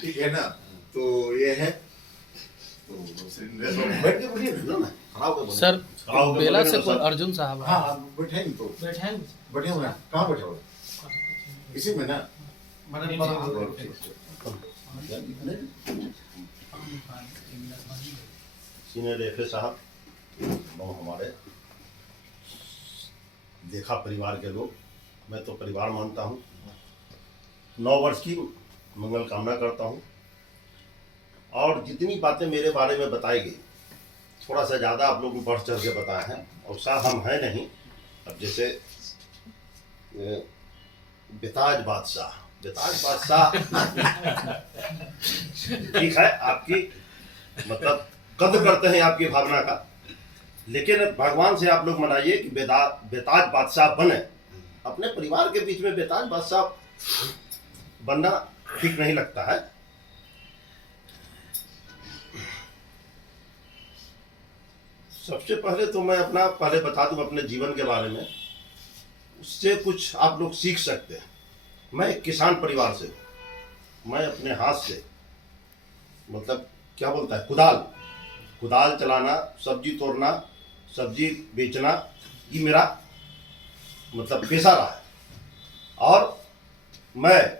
ठीक है ना। तो ये है तो बैठ के बोलिए ना खड़ा होकर बोलिए। सर खड़ा होकर बेला बोलिए से ना कोई सर। अर्जुन साहब हाँ हाँ बैठे हैं तो बैठे हैं बैठे हुए हैं। कहाँ बैठे हुए इसी में ना। सीनियर एफए साहब और हमारे देखा परिवार के लोग, मैं तो परिवार मानता हूँ। 9 वर्ष की मंगल कामना करता हूँ और जितनी बातें मेरे बारे में बताई गई थोड़ा सा ज़्यादा आप लोग बढ़ चढ़ के बताए हैं और साहब हम हैं नहीं। अब जैसे बेताज बादशाह ठीक है, आपकी मतलब कद्र करते हैं आपकी भावना का, लेकिन भगवान से आप लोग मनाइए कि बेताज बादशाह बने। अपने परिवार के बीच में बेताज बादशाह बनना ठीक नहीं लगता है। सबसे पहले तो मैं अपना पहले बता दूं अपने जीवन के बारे में, उससे कुछ आप लोग सीख सकते हैं। मैं एक किसान परिवार से हूँ। मैं अपने हाथ से मतलब क्या बोलता है कुदाल चलाना, सब्जी तोड़ना, सब्जी बेचना, ये मेरा मतलब पेशा रहा है। और मैं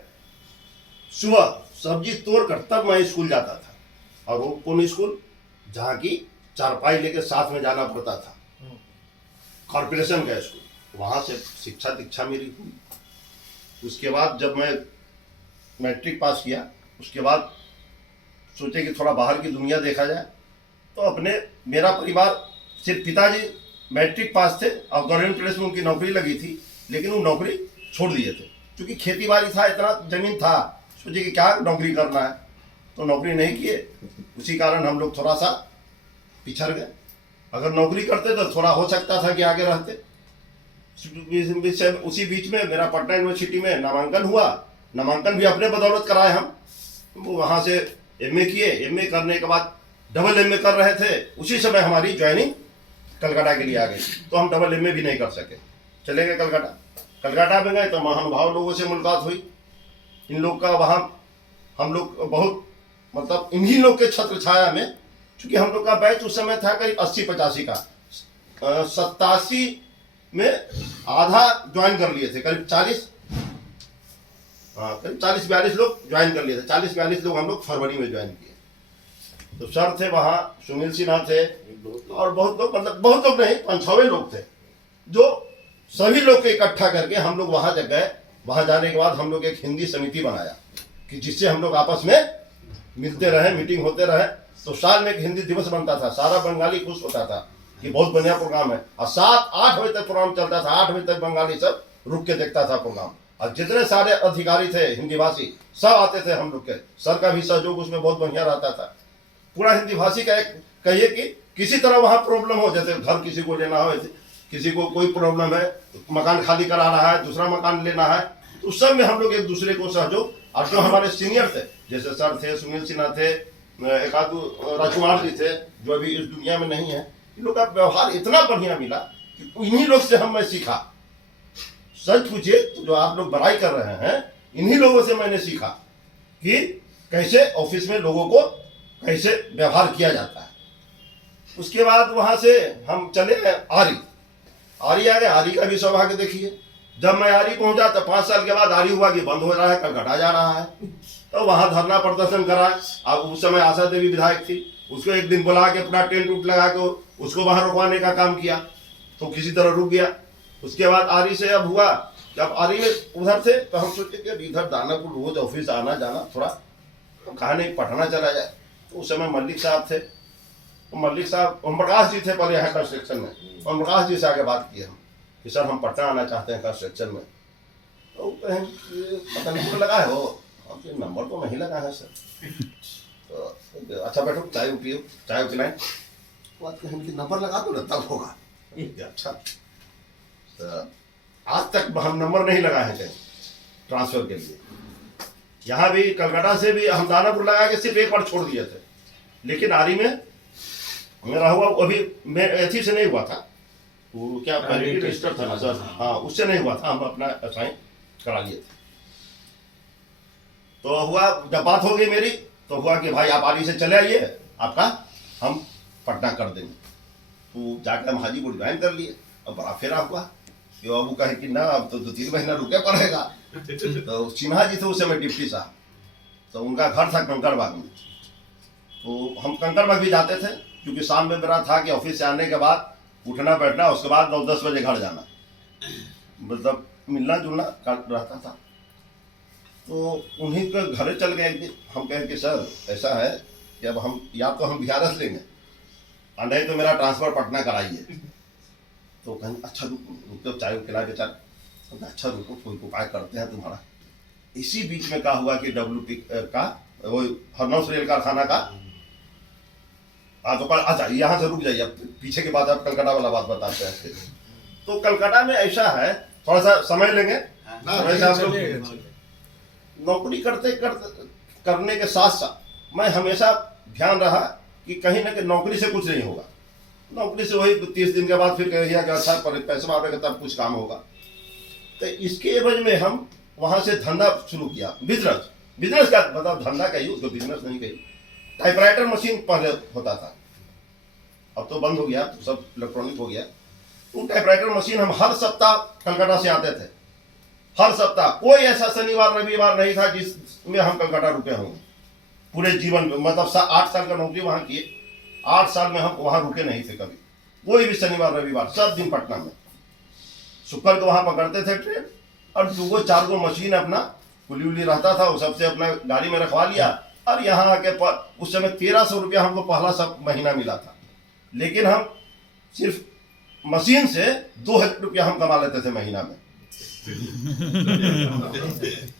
सुबह सब्जी तोड़कर तब मैं स्कूल जाता था। और वो कौन स्कूल? जहाँ की चारपाई लेके साथ में जाना पड़ता था, कॉर्पोरेशन का स्कूल। वहाँ से शिक्षा दीक्षा मेरी हुई। उसके बाद जब मैं मैट्रिक पास किया, उसके बाद सोचे कि थोड़ा बाहर की दुनिया देखा जाए। तो अपने मेरा परिवार सिर्फ पिताजी मैट्रिक पास थे और गवर्नमेंट प्लेस में उनकी नौकरी लगी थी, लेकिन वो नौकरी छोड़ दिए थे क्योंकि खेती बाड़ी था, इतना जमीन था। सोचे कि क्या नौकरी करना है, तो नौकरी नहीं किए। उसी कारण हम लोग थोड़ा सा पिछड़ गए। अगर नौकरी करते तो थोड़ा हो सकता था कि आगे रहते। उसी बीच में मेरा पटना यूनिवर्सिटी में नामांकन हुआ। नामांकन भी अपने बदौलत कराए हम। वहाँ से एमए किए। एमए करने के बाद डबल एमए कर रहे थे। उसी समय हमारी ज्वाइनिंग कलकत्ता के लिए आ गई, तो हम डबल एमए भी नहीं कर सके। चले गए कलकत्ता में गए तो महानुभाव लोगों से मुलाकात हुई। इन लोग का वहाँ हम लोग बहुत मतलब इन्हीं लोग के छत्र छाया में, चूँकि हम लोग का बैच उस समय था करीब 80-85 का। 87 में आधा ज्वाइन कर लिए थे, करीब 40-42 लोग ज्वाइन कर लिए थे। 40-42 लोग हम लोग फरवरी में ज्वाइन किए। तो सर थे वहाँ, सुनील सिन्हा थे और बहुत लोग, मतलब बहुत लोग नहीं, 5-6 लोग थे, जो सभी लोग को इकट्ठा करके हम लोग वहाँ जग गए। वहाँ जाने के बाद हम लोग एक हिंदी समिति बनाया कि जिससे हम लोग आपस में मिलते रहे, मीटिंग होते रहे। तो साल में एक हिंदी दिवस बनता था, सारा बंगाली खुश होता था कि बहुत बढ़िया प्रोग्राम है। और 7-8 बजे तक प्रोग्राम चलता था। 8 बजे तक बंगाली सब रुक के देखता था प्रोग्राम। और जितने सारे अधिकारी थे हिंदी भाषी सब आते थे हम लोग के। सर का भी सहयोग उसमें बहुत बढ़िया रहता था। पूरा हिंदी भाषी का एक कहिए कि किसी तरह वहाँ प्रॉब्लम हो, जैसे घर किसी को लेना हो, किसी को कोई प्रॉब्लम है, मकान खाली करा रहा है, दूसरा मकान लेना है, तो उस सब में हम लोग एक दूसरे को सहयोग। और जो हमारे सीनियर थे, जैसे सर थे, सुनील सिन्हा थे, एक आध राजकुमार जी थे जो अभी इस दुनिया में नहीं है, इन लोग का व्यवहार इतना बढ़िया मिला कि इन्हीं लोग से मैं सीखा। सच पूछिए तो जो आप लोग बड़ाई कर रहे हैं, इन्हीं लोगों से मैंने सीखा कि कैसे ऑफिस में लोगों को कैसे व्यवहार किया जाता है। उसके बाद वहां से हम चले आरी आ गए। आरी का भी सौभाग्य देखिए, जब मैं आरी पहुंचा तो 5 साल के बाद आरी हुआ कि बंद हो रहा है, कलकत्ता जा रहा है। तो वहां धरना प्रदर्शन करा। अब उस समय आशा देवी विधायक थी, उसको एक दिन बुला के पूरा टेंट उट लगा के उसको वहां रुकवाने का काम किया, तो किसी तरह रुक गया। उसके बाद आरी से अब हुआ, जब आरी में उधर थे तो हम सोचे कि इधर दानापुर रोज ऑफिस आना जाना थोड़ा, तो कहा नहीं पटना चला जाए। तो उस समय मल्लिक साहब थे, तो मल्लिक साहब ओम प्रकाश जी थे पहले यहाँ कंस्ट्रक्शन में। ओम प्रकाश जी से आगे बात की हम कि सर हम पटना आना चाहते हैं कंस्ट्रक्शन में। तो कहें पता नहीं लगा है वो, नंबर तो नहीं लगा है सर। तो अच्छा बैठो, चाय पियो, चाय पिलाएं। बात कहें कि नंबर लगा दो ना तब होगा। अच्छा, तो आज तक हम नंबर नहीं लगाए हैं कहीं ट्रांसफर के लिए। यहाँ भी कलकत्ता से भी हम दानापुर लगा के सिर्फ एक बार छोड़ दिए थे, लेकिन आरी में मेरा हुआ अभी एथी से नहीं हुआ था, वो क्या रजिस्टर था ना सर, हाँ उससे नहीं हुआ था, हम अपना असाइन करा लिए थे। तो हुआ, जब बात हो गई मेरी तो हुआ कि भाई आप आरी से चले आइए, आपका हम पटना कर देंगे। तो जाकर हम हाजीपुर ज्वाइन कर लिए। अब बड़ा फेरा हुआ कि बाबू कहे कि ना अब तो 2-3 महीना रुके पड़ेगा। तो सिन्हा जी थे उस समय डिप्टी साहब, तो उनका घर था कंकड़बाग में। तो हम कंकड़बाग भी जाते थे, क्योंकि शाम में मेरा था कि ऑफिस से आने के बाद उठना बैठना, उसके बाद 9-10 बजे घर जाना, मतलब मिलना जुलना रहता था। तो उन्हीं के घरे चल गए एक दिन। हम कहे कि सर ऐसा है कि अब हम या तो हम बिहार से लेंगे और नहीं तो मेरा ट्रांसफर पटना कराइए। तो कहें अच्छा रुको, चाय पिला के चल। अच्छा रुको, कोई उपाय करते हैं तुम्हारा। इसी बीच में क्या हुआ कि WP का वो हरनौस रेल कारखाना का तो अच्छा यहाँ से रुक जाइए, अब पीछे के बाद आप कलकत्ता वाला बात बताते हैं। तो कलकत्ता में ऐसा है, थोड़ा सा समय लेंगे, नौकरी करने के साथ साथ मैं हमेशा ध्यान रहा कि कहीं ना कहीं नौकरी से कुछ नहीं होगा। नौकरी से वही 30 दिन के बाद फिर कहिए कि अच्छा पैसा आएगा तब कुछ काम होगा। तो इसके एवज में हम वहां से धंधा शुरू किया, बिजनेस का मतलब धंधा कहिए, उसको बिजनेस नहीं कहिए। टाइपराइटर मशीन पहले होता था, अब तो बंद हो गया, तो सब इलेक्ट्रॉनिक हो गया। वो टाइपराइटर मशीन हम हर सप्ताह कलकत्ता से आते थे। हर सप्ताह कोई ऐसा शनिवार रविवार नहीं था जिसमें हम कलकत्ता रुके होंगे पूरे जीवन में। मतलब 8 साल का नौकरी वहां किए, 8 साल में हम वहां रुके नहीं थे कभी। कोई भी शनिवार रविवार सब दिन पटना में। शुक्र को वहां पकड़ते थे ट्रेन, और 2-4 मशीन अपना कुली उली रहता था, वो सबसे अपना गाड़ी में रखवा लिया। और यहाँ आके उस समय 1300 रुपया हमको पहला सब महीना मिला था, लेकिन हम सिर्फ मशीन से 2000 रुपया हम कमा लेते थे महीना में।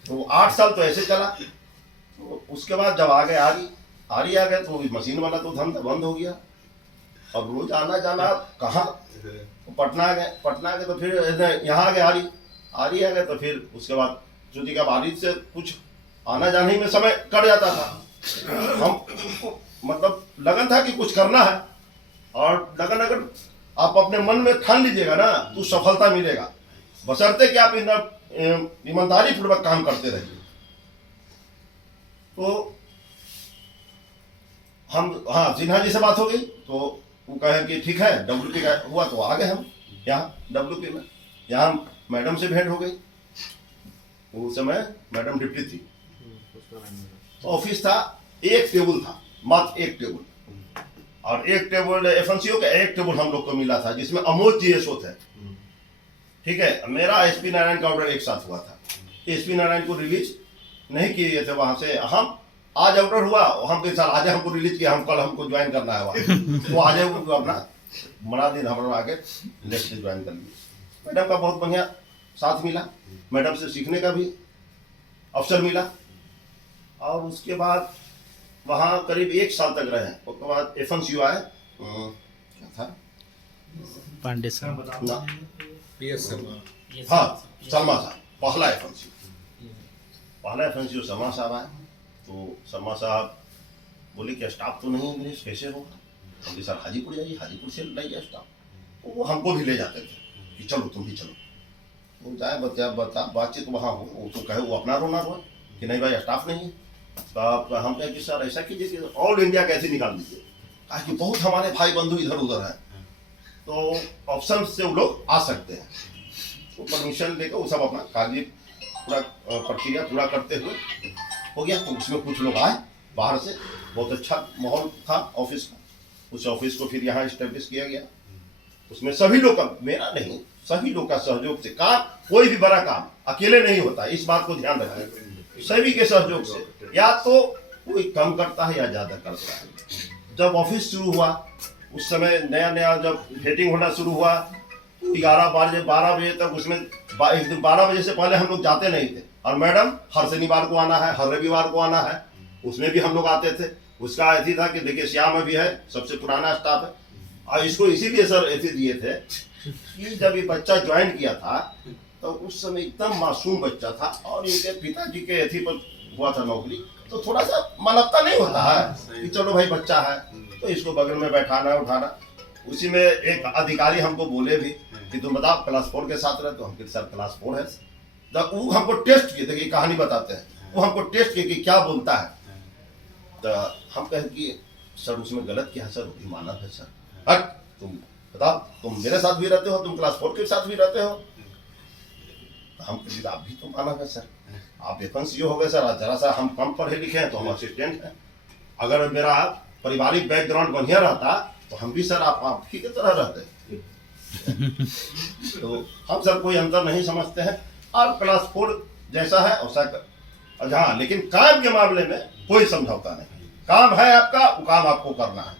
तो 8 साल तो ऐसे चला। तो उसके बाद जब आरी आ गए तो मशीन वाला तो धंधा बंद हो गया। अब रोज आना जाना कहाँ, पटना आ गए तो फिर यहाँ आ गए आरी आ गए। तो फिर उसके बाद चूंकि अब आरी से कुछ आना जाने में समय कट जाता था। हम मतलब लगन था कि कुछ करना है, और लगन अगर आप अपने मन में ठान लीजिएगा ना तो सफलता मिलेगा, बशर्ते कि आप ईमानदारी पूर्वक काम करते रहिए। तो हम सिन्हा जी से बात हो गई, तो वो कहे कि ठीक है WP का हुआ, तो आ गए हम यहाँ WP में। यहाँ मैडम से भेंट हो गई। उस समय मैडम डिप्टी थी। ऑफिस था, एक टेबल था, मात्र एक टेबल, और एक टेबल FNCO का एक टेबल हम लोग को मिला था, जिसमें अमोद GSO थे। ठीक है, मेरा SP नारायण का ऑर्डर एक साथ हुआ था। SP नारायण को रिलीज नहीं किए थे वहां से। हम आज ऑर्डर हुआ, हम के साथ आज हमको रिलीज किया, हम कल हमको ज्वाइन करना है वहाँ। तो आज हमको अपना बड़ा दिन हमारा आगे नेक्स्ट डे ज्वाइन कर लिया। मैडम का बहुत बढ़िया साथ मिला, मैडम से सीखने का भी अवसर मिला। और उसके बाद वहाँ करीब 1 साल तक रहे। उसके बाद FNCO आए, क्या था पांडे साहब, हाँ शर्मा साहब, पहला FNCO शर्मा साहब आए। तो शर्मा साहब बोले कि स्टाफ तो नहीं है, कैसे होगा? हम सर हाजीपुर जाइए, हाजीपुर से लाइए स्टाफ। तो वो हमको भी ले जाते थे कि चलो तुम भी चलो। वो जाए बातचीत वहाँ हो, वो तो कहे वो अपना रोना रोए कि नहीं भाई स्टाफ नहीं है। तो हम कहे कि सर ऐसा कीजिए कि ऑल इंडिया कैसे निकाल दीजिए, कहा कि बहुत हमारे भाई बंधु इधर उधर हैं, तो ऑप्शन से वो लोग आ सकते हैं। तो परमिशन लेकर वो सब अपना कागजी पूरा प्रक्रिया पूरा करते हुए हो गया। तो उसमें कुछ लोग आए बाहर से, बहुत अच्छा माहौल था ऑफिस का। उस ऑफिस को फिर यहाँ इस्टेब्लिश किया गया। उसमें सभी लोग का, मेरा नहीं, सभी लोग का सहयोग से काम, कोई भी बड़ा काम अकेले नहीं होता, इस बात को ध्यान रखें। सभी के सहयोग से, या तो कोई कम करता है या ज्यादा करता है। जब ऑफिस शुरू हुआ उस समय नया जब मीटिंग होना शुरू हुआ, 11-12 बजे तक, उसमें 12 बजे से पहले हम लोग जाते नहीं थे। और मैडम हर शनिवार को आना है, हर रविवार को आना है, उसमें भी हम लोग आते थे। उसका ऐसी था कि देखिए श्याम अभी है, सबसे पुराना स्टाफ है, और इसको इसीलिए सर ऐसे दिए थे कि जब ये बच्चा ज्वाइन किया था तो उस समय एकदम मासूम बच्चा था, और इनके पिताजी के एथी पर हुआ था नौकरी, तो थोड़ा सा मानवता नहीं होता है कि चलो भाई बच्चा है तो इसको बगल में बैठाना उठाना। उसी में एक अधिकारी हमको बोले भी कि तुम बताओ क्लास 4 के साथ रहे, तो हम सर क्लास 4 है। तो वो हमको टेस्ट किए, देखिए कहानी बताते हैं, वो हमको टेस्ट किया कि क्या बोलता है। तो हम कहें कि सर उसमें गलत क्या है सर, वही मानव है सर। हट, तुम बताओ, तुम मेरे साथ भी रहते हो, तुम क्लास 4 के साथ भी रहते हो। तो हम कहें आप भी तो मानव है सर, आप वेतन हो गए सर, जरा सा हम कम पढ़े लिखे हैं तो हम असिस्टेंट हैं। अगर मेरा पारिवारिक बैकग्राउंड बढ़िया रहता तो हम भी सर आप ही की तरह रहते। तो हम सर कोई अंतर नहीं समझते हैं, और क्लास 4 जैसा है वैसा। हाँ, लेकिन काम के मामले में कोई समझौता नहीं। काम है आपका, वो काम आपको करना है।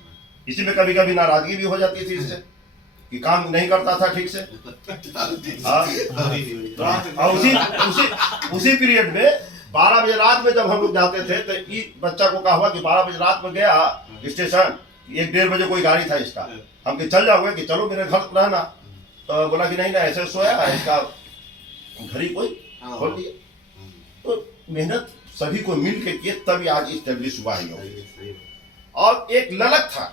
इसी में कभी कभी नाराजगी भी हो जाती थी इससे कि काम नहीं करता था ठीक से। और उसी पीरियड में 12 बजे रात में जब हम लोग जाते थे तो ये बच्चा को कहा हुआ कि 12 बजे रात में गया स्टेशन, 1-1:30 बजे कोई गाड़ी था इसका, हम कि चल जाओगे कि चलो मेरे घर रहना। तो बोला कि नहीं ना, ऐसे सोया इसका घड़ी कोई खोल दिया। तो मेहनत सभी को मिल के किए तभी आज स्टेब्लिश हुआ है। और एक ललक था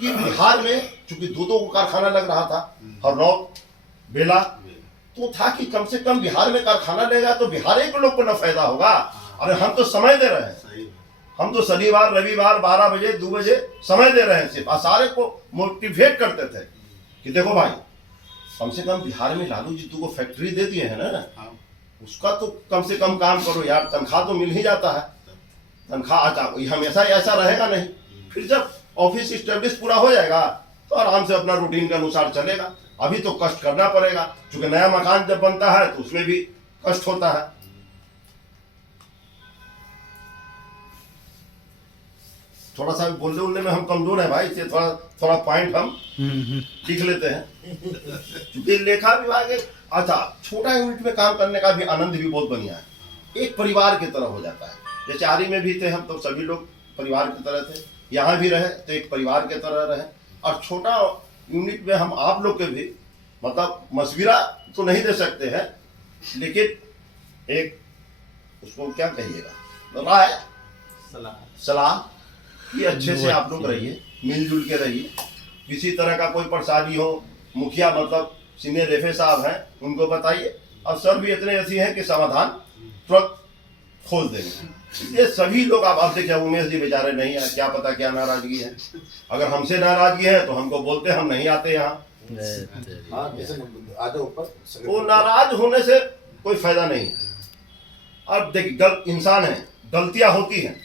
कि बिहार में चूंकि 2-2 को कारखाना लग रहा था, हरनौत, बेला, तो था कि कम से कम बिहार में कारखाना लेगा तो बिहार के लोग को न फायदा होगा। अरे हम तो समय दे रहे हैं, हम तो शनिवार रविवार 12 बजे 2 बजे समय दे रहे हैं सिर्फ। सारे को मोटिवेट करते थे कि देखो भाई, कम से कम बिहार में लालू जी को फैक्ट्री दे दिए है ना, उसका तो कम से कम काम करो यार, तनख्वाह तो मिल ही जाता है। तनख्वाह आता हमेशा ऐसा रहेगा नहीं। फिर जब ऑफिस स्टेब्लिश पूरा हो जाएगा तो आराम से अपना रूटीन के अनुसार चलेगा। अभी तो कष्ट करना पड़ेगा, क्योंकि नया मकान जब बनता है तो उसमें भी कष्ट होता है। थोड़ा सा बोलने में हम कमजोर है भाई, इसलिए थोड़ा पॉइंट हम लिख लेते हैं। क्योंकि लेखा विभाग अच्छा छोटा यूनिट में काम करने का भी आनंद भी बहुत बढ़िया है। एक परिवार की तरह हो जाता है। जैसे आरी में भी थे हम, तो सभी लोग परिवार की तरह थे, यहाँ भी रहे तो एक परिवार की तरह रहे। और छोटा यूनिट में हम आप लोग के भी मतलब मशविरा तो नहीं दे सकते हैं, लेकिन एक उसको क्या कहिएगा, राय सलाह कि अच्छे से आप लोग रहिए, मिलजुल के रहिए। किसी तरह का कोई परेशानी हो, मुखिया मतलब सीनियर एफए साहब हैं, उनको बताइए। और सर भी इतने ऐसी हैं कि समाधान तुरंत खोज देंगे। ये सभी लोग आप देखिए, उमेश जी बेचारे नहीं है, क्या पता क्या नाराजगी है। अगर हमसे नाराजगी है तो हमको बोलते, हम नहीं आते यहाँ। वो नाराज होने से कोई फायदा नहीं है। और देखिए इंसान है, गलतियां होती हैं,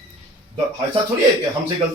ऐसा थोड़ी है कि हमसे गलती